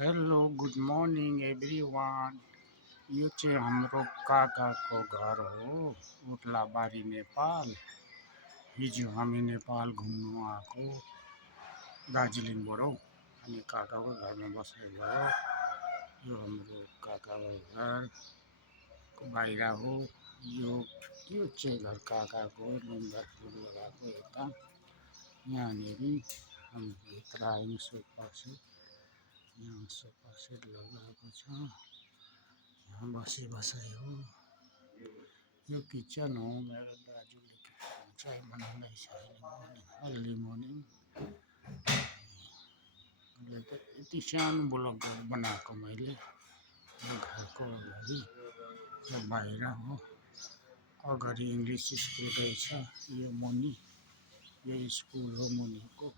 Hello good morning everyone. यो चाहिँ हाम्रो काकाको घर हो, उर्लाबारी नेपाल। हिजो हामी नेपाल घुम्नु आएको दार्जिलिङबाट हौ। अनि काकाको घरमा बसेर भयो। यो हाम्रो काकाको घरको बाहिर हो। यो चाहिँ घर काकाको लुगा लगाएको यता। यहाँनिर हामी भित्र आयौँ। सोफा सेट यहाँ सोफा सेट लगाएको छ। यहाँ बसाइ हो। यो किचन हो। मेरो दाजुले चाय बनाउँदैछ अर्ली मर्निङ। यति सानो ब्लक बनाएको मैले यो घरको अगाडि। यो बाहिर हो। अगाडि इङ्ग्लिस स्कुल रहेछ। यो मुनि यो स्कुल हो मुनिको।